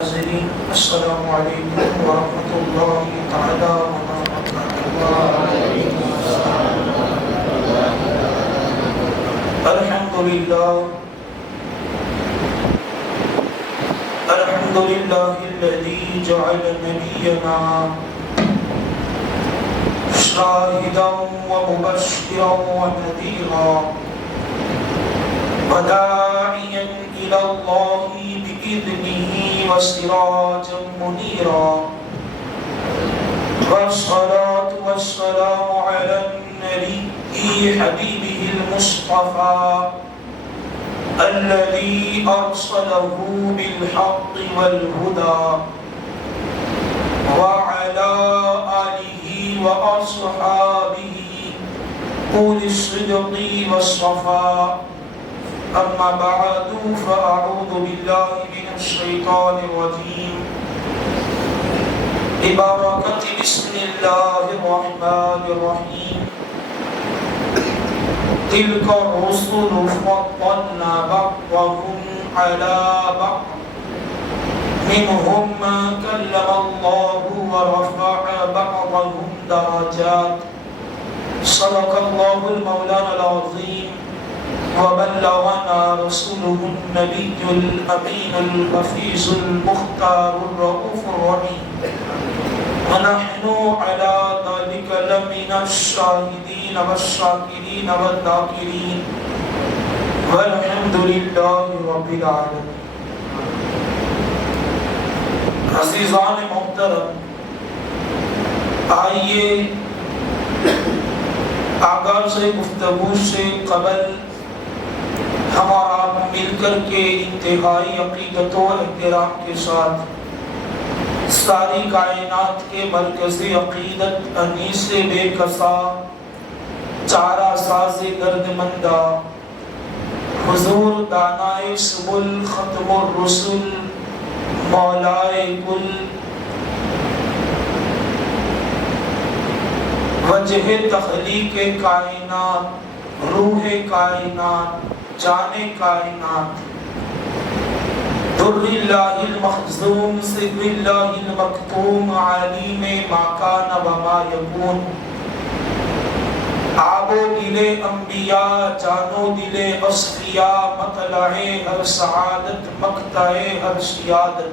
السلام علیکم ورحمۃ اللہ تعالی وبرکاتہ۔ الحمد للہ الذی جعل نبینا شاہدا ومبشرا ونذیرا وداعیا الی اللہ بإذنه وسراجا منيرا، والصلاة والسلام على النبي حبيبه المصطفى الذي أرسله بالحق والهدى، وعلى آله وأصحابه أولي الصدق والصفاء، أما بعد فأعوذ بالله من الشيطان الرجيم ببركة بسم الله الرحمن الرحيم تلك الرسل فضلنا بعضهم على بعض منهم من كلم الله ورفع بعضهم درجات، صدق الله المولانا العظيم وبلغنا رسوله النبي الأمين الحفيظ المختار الرؤوف الرحيم، ونحن على ذلك لمن الشاهدين والشاكرين والذاكرين، والحمد لله رب العالمين۔ عزیزان محترم، آئیے آغاز گفتگو سے قبل ہم اور آپ مل کر کے انتہائی عقیدت و احترام کے ساتھ ساری کائنات کے مرکزی عقیدت انیس بے کسا چارہ ساز درد مندہ حضور دانائے سبل ختم الرسل مولائے کل وجہ تخلیق کائنات روح کائنات جان کائنات در اللہ المخزوم سر اللہ المکتوم عالم ما کان و ما یکون، آب و دل انبیاء جان و دل اصفیاء مطلع ہر سعادت مقطع ہر سیادت،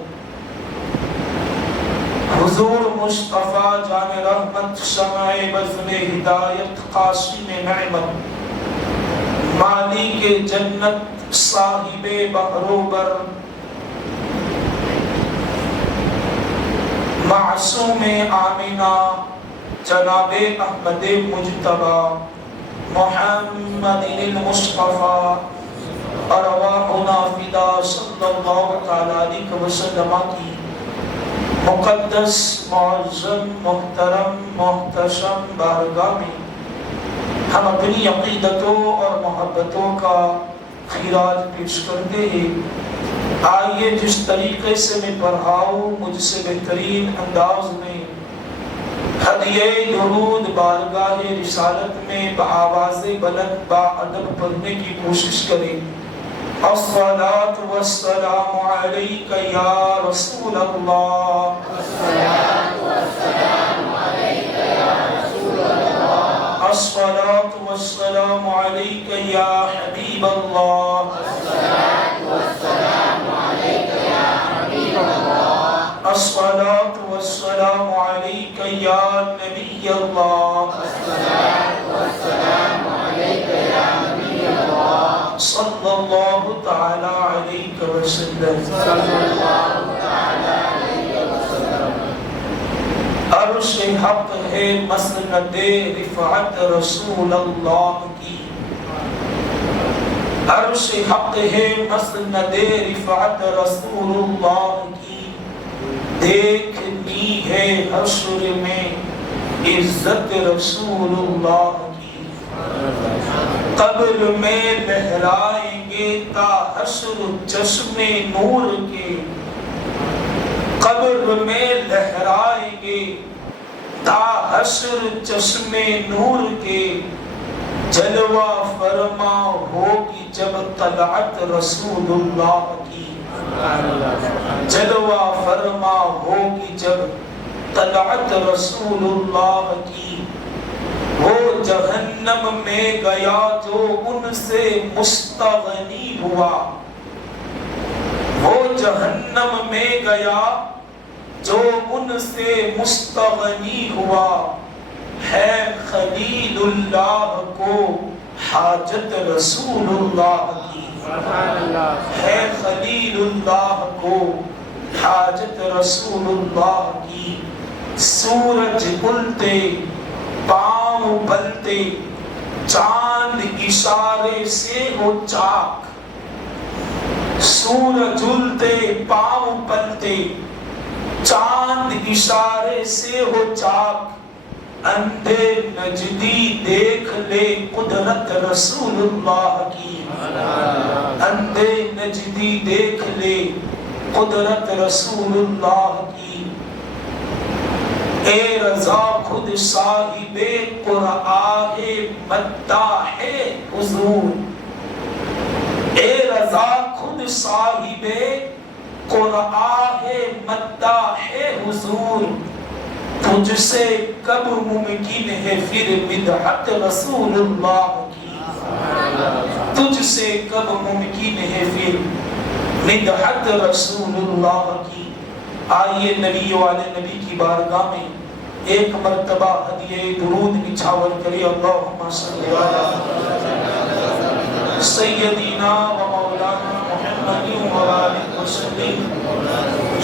حضور مصطفیٰ جان رحمت شمع بزم ہدایت قاسم نعمت، مالک جنت صاحب بحروبر معصوم آمنہ جناب احمد مجتبی محمد المصطفیٰ ارواحنا فدا صلی اللہ علیہ وسلم کی مقدس معظم محترم محتشم بارگاہ میں ہم اپنی عقیدتوں اور محبتوں کا خراج پیش کرتے ہیں۔ آئیے جس طریقے سے میں پڑھاؤں مجھ سے بہترین انداز میں ہدیہ درود بارگاہ رسالت میں بآواز بلند باادب پڑھنے کی کوشش کریں۔ الصلاة والسلام علیک یا رسول اللہ، الصلاة والسلام علیک یا رسول اللہ، الصلاة والسلام علیک یا حبیب اللہ، الصلاة والسلام علیک یا حبیب اللہ، الصلاة والسلام علیک یا نبی اللہ، الصلاة والسلام علیک یا نبی اللہ، صلی اللہ تعالی علیہ وسلم، صلی اللہ تعالی علیہ وسلم۔ عرش حق ہے مسند رفعت رسول اللہ کی، عرش حق ہے مسند رفعت رسول اللہ کی، دیکھنی ہے حشر میں عزت رسول اللہ کی، قبر میں لہرائیں گے تا حشر چشم نور کے، قبر میں لہرائیں گے تا حشر چشم نور کے، جلوہ فرما ہوگی جب طلعت رسول اللہ کی، جلوہ فرما ہوگی جب طلعت رسول اللہ کی، وہ جہنم میں گیا جو ان سے مستغنی ہوا، وہ جہنم میں گیا جو ان سے مستغنی ہوا، ہے خلیل اللہ کو حاجت رسول اللہ کی، ہے خلیل اللہ کو حاجت رسول اللہ کی۔ سورج گلتے پاؤں پلتے، چاند اشارے سے ہو چاک، سورج جلتے پاؤں پلتے، چاند اشارے سے ہو چاک، اندھے نجدی دیکھ لے قدرت رسول اللہ کی، اندھے نجدی دیکھ لے قدرت رسول اللہ کی۔ اے رضا خود صاحب قرآن مداح حضور، اے رضا خود صاحب قرآن مداح حضور، تجھ سے کب ممکن ہے پھر مدحت رسول اللہ کی، تجھ سے کب ممکن ہے پھر مدحت رسول اللہ کی۔ آئیے نبی والے نبی کی بارگاہ میں ایک مرتبہ ہدیہ درود نچھاور کرے۔ اللہم صلی علی سیدنا و مولانا محمد و آلہ وسلم،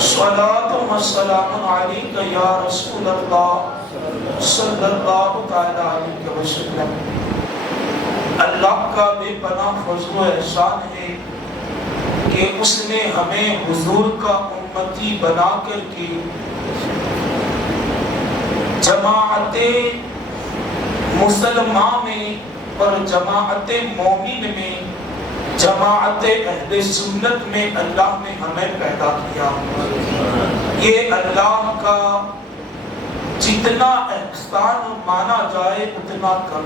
صلاۃ و سلام علیک یا رسول اللہ صلی اللہ تعالی علیہ وسلم۔ اللہ کا بے پناہ فضل و احسان ہے کہ اس نے ہمیں حضور کا امتی بنا کر کے جماعت مسلمان میں اور جماعت مومن میں، جماعت اہل سنت میں اللہ نے ہمیں پیدا کیا۔ یہ اللہ کا جتنا احسان مانا جائے اتنا کم،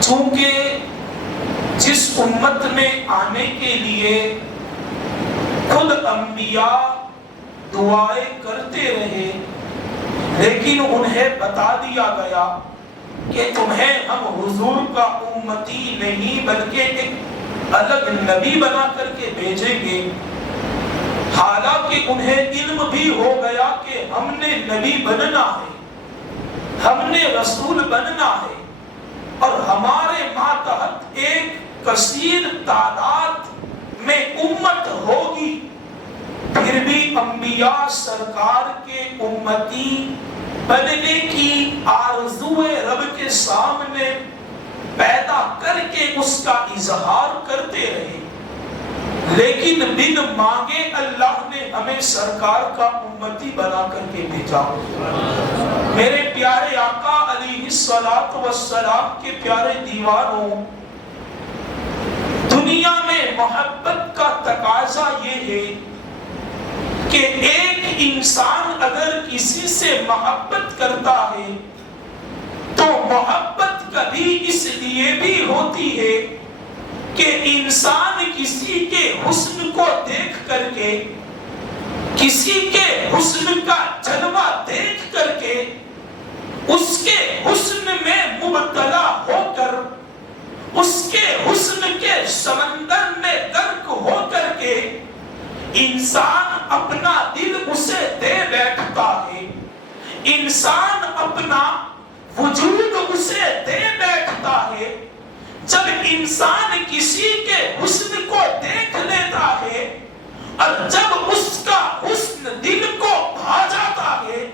چونکہ جس امت میں آنے کے لیے خود انبیاء دعائیں کرتے رہے، لیکن انہیں بتا دیا گیا کہ تمہیں ہم حضور کا امتی نہیں بلکہ ایک الگ نبی بنا کر کے بھیجیں گے، حالانکہ انہیں علم بھی ہو گیا کہ ہم نے نبی بننا ہے، ہم نے رسول بننا ہے، اور ہمارے ماتحت ایک کثیر تعداد میں امت ہوگی، پھر بھی انبیاء سرکار کے امتی بننے کی آرزو رب کے سامنے پیدا کر کے اس کا اظہار کرتے رہے، لیکن بن مانگے اللہ نے ہمیں سرکار کا امتی بنا کر کے بھیجا۔ میرے پیارے آقا علیہ الصلوۃ والسلام کے پیارے دیوانوں، دنیا میں محبت کا تقاضا یہ ہے کہ ایک انسان اگر کسی سے محبت کرتا ہے تو محبت کبھی اس لیے بھی ہوتی ہے کہ انسان کسی کے حسن کو دیکھ کر کے، کسی کے حسن کا جلوہ دیکھ کر کے، اس کے حسن میں مبتلا ہو کر، اس کے حسن کے سمندر میں غرق ہو کر کے انسان اپنا دل اسے دے بیٹھتا ہے، انسان اپنا وجود اسے دے بیٹھتا ہے۔ جب انسان کسی کے حسن کو دیکھ لیتا ہے اور جب اس کا حسن دل کو بھا جاتا ہے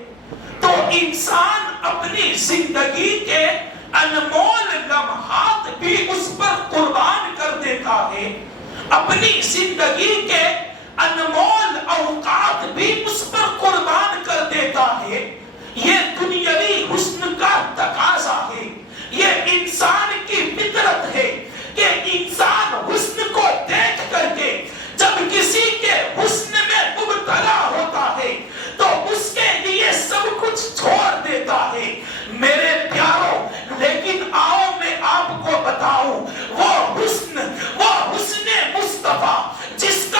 تو انسان اپنی زندگی کے انمول لمحات بھی اس پر قربان کر دیتا ہے، اپنی زندگی کے انمول اوقات بھی اس پر قربان کر دیتا ہے۔ یہ دنیاوی حسن کا تقاضا ہے، یہ انسان کی فطرت ہے کہ انسان حسن کو دیکھ کر کے جب کسی کے حسن میں مبتلا ہوتا ہے تو اس کے لیے سب کچھ چھوڑ دیتا ہے۔ میرے پیاروں، لیکن آؤ میں آپ کو بتاؤں، وہ حسن مصطفیٰ جس کا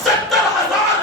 70,000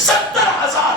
70,000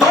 2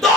2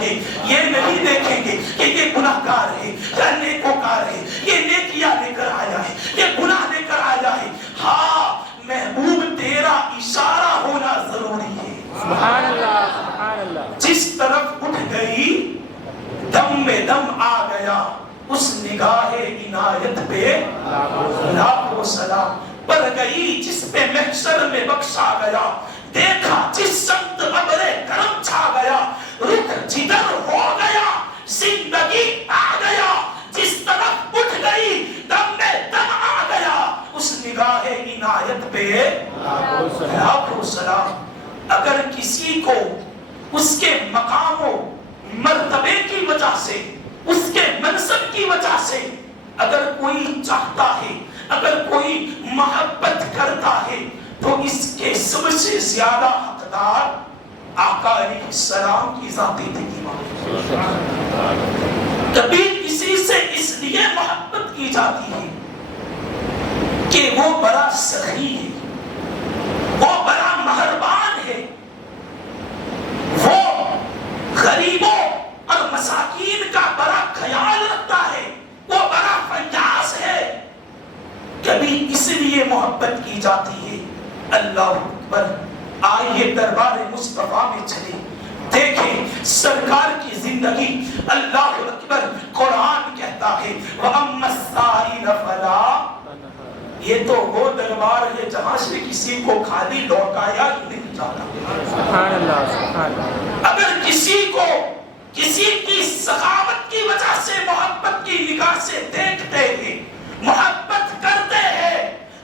گے، یہ نہیں دیکھیں گے کہ یہ گناہگار ہے یا نیکوکار ہے، یہ نیکیاں لے کر آیا ہے، یہ گناہ لے کر آیا ہے۔ ہاں محبوب تیرا اشارہ ہونا ضروری ہے۔ سبحان اللہ، سبحان اللہ۔ جس طرف اٹھ گئی دم میں دم آ گیا، اس نگاہ عنایت پہ لاکھوں سلام۔ پر گئی جس پہ محشر میں بخشا گیا، دیکھا جس سمت ابر کرم چھا گیا، رخ جدھر ہو گیا زندگی آ گیا، جس طرف اٹھ گئی دم میں دم آ گیا، اس نگاہ عنایت پہ لاکھوں سلام۔ اگر کسی کو اس کے مقام و مرتبے کی وجہ سے، اس کے منصب کی وجہ سے اگر کوئی چاہتا ہے، اگر کوئی محبت کرتا ہے، تو اس کے سب سے زیادہ حقدار آقا علیہ السلام کی ذاتی تکلیف۔ کبھی کسی سے اس لیے محبت کی جاتی ہے کہ وہ بڑا سخی ہے، وہ بڑا مہربان ہے، وہ غریبوں اور مساکین کا بڑا خیال رکھتا ہے، وہ بڑا فیاض ہے۔ کبھی اس لیے محبت کی جاتی ہے۔ اللہ اکبر، آئیے دربار مصطفیٰ میں چلے، دیکھیں سرکار کی زندگی۔ اللہ اکبر، قرآن کہتا ہے وَأَمَّا السَّائِلَ فَلَا، یہ تو وہ دربار ہے جہاں سے کسی کو خالی لوٹایا ہی نہیں جاتا۔ سبحان اللہ، سبحان اللہ۔ اگر کسی کو کسی کی سخاوت کی وجہ سے محبت کی نگاہ سے دیکھتے ہیں، محبت کرتے ہیں،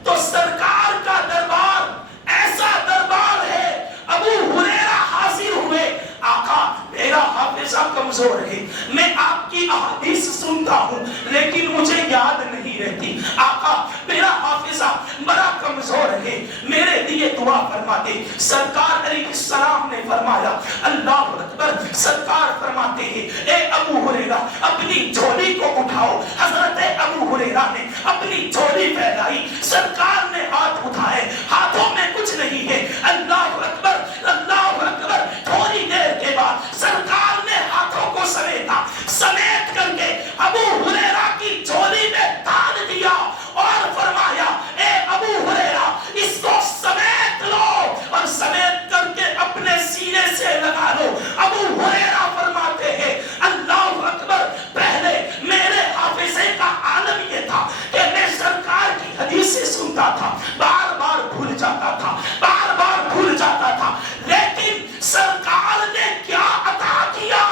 تو سرکار کا دربار ایسا دربار ہے۔ ابو ہریرہ حاضر ہوئے، آقا میرا حافظہ کمزور ہے، میں آپ کی احادیث سنتا ہوں لیکن مجھے یاد نہیں رہتی، آقا میرا حافظہ بڑا کمزور ہے، میرے لیے دعا فرما دے۔ سرکار علیہ السلام نے فرمایا، اللہ اکبر، سرکار فرماتے ہیں اے ابو ہریرہ اپنی جھولی کو اٹھاؤ۔ حضرت ابو ہریرہ نے اپنی جھولی پھیلائی، سرکار نے ہاتھ اٹھائے، ہاتھوں میں کچھ نہیں ہے۔ اللہ اکبر، اللہ اکبر، تھوڑی دیر کے بعد سرکار نے ہاتھوں کو سمیٹا، سمیٹ کر کے ابو ہریرہ کی جھولی میں ڈال دیا اور فرمایا اے ابو ہریرہ اس کو سمیٹ لو اور سمیٹ کر کے اپنے سینے سے لگا لو۔ ابو ہریرہ فرماتے ہیں اللہ اکبر، پہلے میرے حافظے کا عالم یہ تھا کہ میں سرکار کی حدیثیں سنتا تھا، بار بار بھول جاتا تھا، بار بار بھول جاتا تھا، لیکن سرکار نے کیا عطا کیا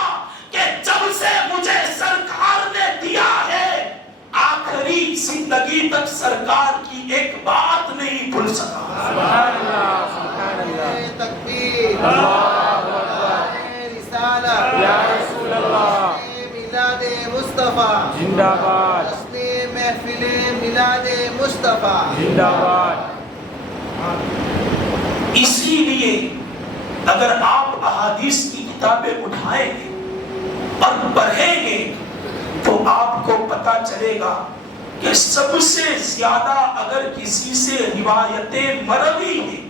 کہ جب سے مجھے سرکار نے دیا ہے آخری زندگی تک سرکار کی ایک بات نہیں بھول سکا۔ سبحان اللہ، سبحان اللہ۔ تکبیر، اللہ اکبر، رسالت، یا رسول اللہ، میلاد مصطفیٰ، زندہ باد، تسلیم محفل میلاد مصطفیٰ، زندہ باد۔ اسی لیے اگر آپ احادیث کی کتابیں اٹھائیں گے اور پڑھیں گے تو آپ کو پتا چلے گا کہ سب سے زیادہ اگر کسی سے روایتیں مروی ہیں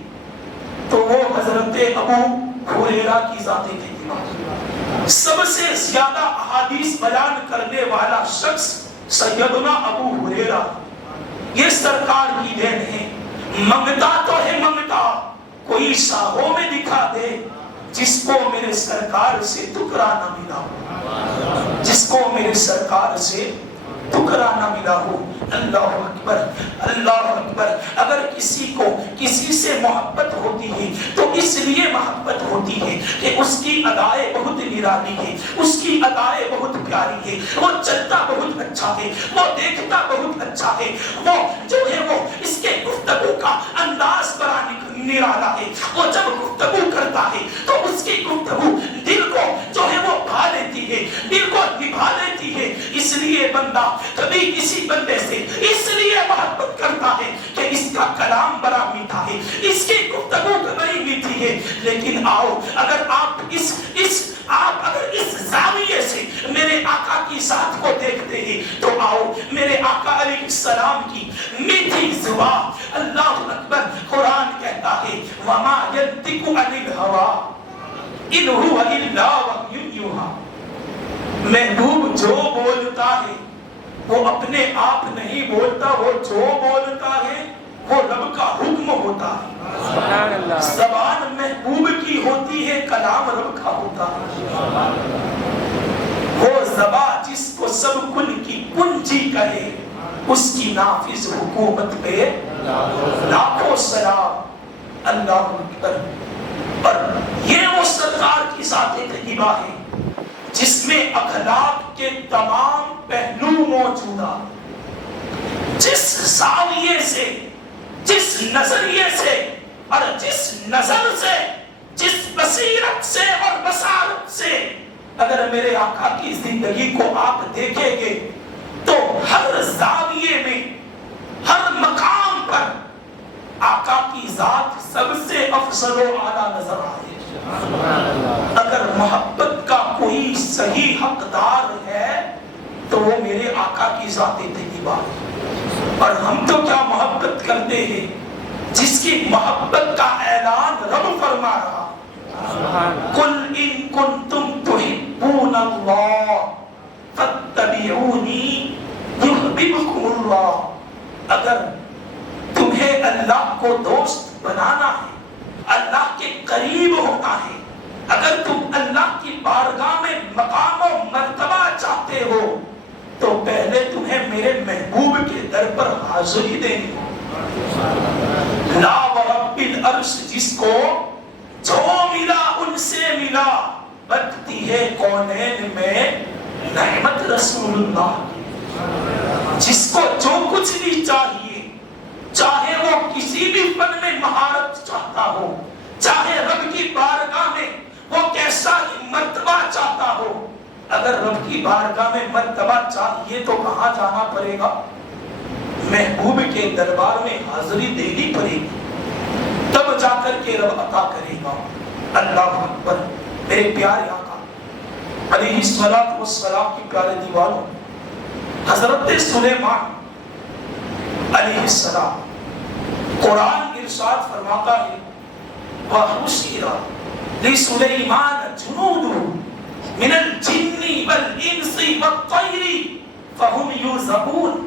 تو وہ حضرت ابو ہریرہ کی ذات تھی۔ سب سے زیادہ احادیث بیان کرنے والا شخص سیدنا ابو ہریرہ، یہ سرکار کی دین ہے۔ منگتا تو ہے منگتا، کوئی شاہوں میں دکھا دے جس کو میرے سرکار سے ٹکرا نہ ملا ہو، جس کو میرے سرکار سے ٹکرا نہ ملا ہو۔ اللہ اکبر، اللہ اکبر۔ اگر کسی کو کسی سے محبت ہوتی ہے تو اس لیے محبت ہوتی ہے کہ اس کی ادائیں بہت نرالی ہے، اس کی ادائیں بہت پیاری ہے، وہ چلتا بہت اچھا ہے، وہ دیکھتا بہت اچھا ہے، وہ جو ہے وہ اس کے گفتگو کا انداز بڑا نرالا ہے، وہ جب گفتگو کرتا ہے تو اس کی گفتگو دل کو جو ہے وہ بھا لیتی ہے، دل کو نبھا لیتی ہے۔ اس لیے بندہ کبھی کسی بندے سے اس لیے محبت کرتا ہے کہ اس کا کلام بڑا میٹھا ہے، اس کی گفتگو بڑی میٹھی ہے۔ لیکن آؤ اگر آپ اس زاویے سے میرے آقا کی ذات کو دیکھتے ہیں تو آؤ میرے آقا علیہ السلام کی میٹھی زبان۔ اللہ اکبر، قرآن کہتا ہے وَمَا يَنطِقُ عَنِ الْهَوَىٰ إِنْ هُوَ إِلَّا وَحْيٌ یوحا، محبوب جو بولتا ہے وہ اپنے آپ نہیں بولتا، وہ جو بولتا ہے وہ رب کا حکم ہوتا ہے۔ زبان محبوب کی ہوتی ہے، کلام رب کا ہوتا ہے۔ وہ زبان جس کو سب کل کی کنجی کہے، اس کی نافذ حکومت پہ لاکھوں سلام، اللہ اکبر۔ اور یہ وہ سرکار کی ذات طیبہ ہے جس میں اخلاق کے تمام پہلو موجودہ، جس زاویے سے، جس نظریے سے اور جس نظر سے، جس بصیرت سے اور بصارت سے اگر میرے آقا کی زندگی کو آپ دیکھیں گے تو ہر زاویے میں، ہر مقام پر آقا کی ذات سب سے افضل و اعلیٰ نظر آئے۔ اگر محبت کا کوئی صحیح حقدار ہے تو وہ میرے آقا کی ذات طیبہ ہے۔ اور ہم تو کیا محبت کرتے ہیں، جس کی محبت کا اعلان رب فرما رہا، قُلْ إِن كُنْتُمْ تُحِبُّونَ اللَّهَ فَاتَّبِعُونِي يُحْبِبْكُمُ اللَّهُ۔ اگر تمہیں اللہ کو دوست بنانا ہے، اللہ کے قریب ہونا ہے، اگر تم اللہ کی بارگاہ میں مقام و مرتبہ چاہتے ہو تو پہلے تمہیں میرے محبوب کے در پر حاضری دینی ہے۔ لا ورب العرش، جس کو جو ملا ان سے ملا، بکتی ہے کونین میں نعمت رسول اللہ کی۔ جس کو جو کچھ بھی چاہیے، چاہے وہ کسی بھی فن میں مہارت چاہتا ہو، چاہے رب کی بارگاہ میں وہ کیسا ہی مرتبہ چاہتا ہو، اگر رب کی بارگاہ میں مرتبہ چاہیے تو کہاں جانا پڑے گا؟ محبوب کے دربار میں حاضری دینی پڑے گی، تب جا کر کے رب عطا کرے گا۔ اللہ اکبر۔ میرے پیارے آقا علیہ الصلوۃ والسلام کی پیارے دیوانوں، حضرت سلیمان علیہ السلام، قرآن ارشاد فرماتا ہے وَحُشِرَ لِسُلَيْمَانَ جُنُودُهُ مِنَ الْجِنِّ وَالْإِنسِ وَالطَّيْرِ فَهُمْ يُوزَعُونَ۔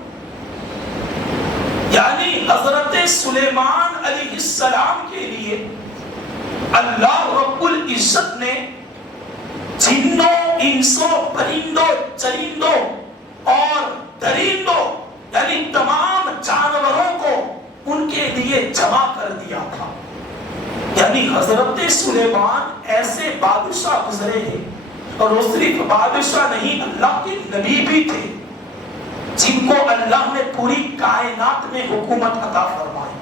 یعنی حضرت سلیمان علیہ السلام کے لیے اللہ رب العزت نے جنوں، انسوں، پرندوں، چرندوں اور درندوں، یعنی تمام جانوروں کو ان کے لیے جمع کر دیا تھا۔ یعنی حضرت سلیمان ایسے بادشاہ گزرے ہیں، اور وہ صرف بادشاہ نہیں، اللہ کے نبی بھی تھے، جن کو اللہ نے پوری کائنات میں حکومت عطا فرمائی۔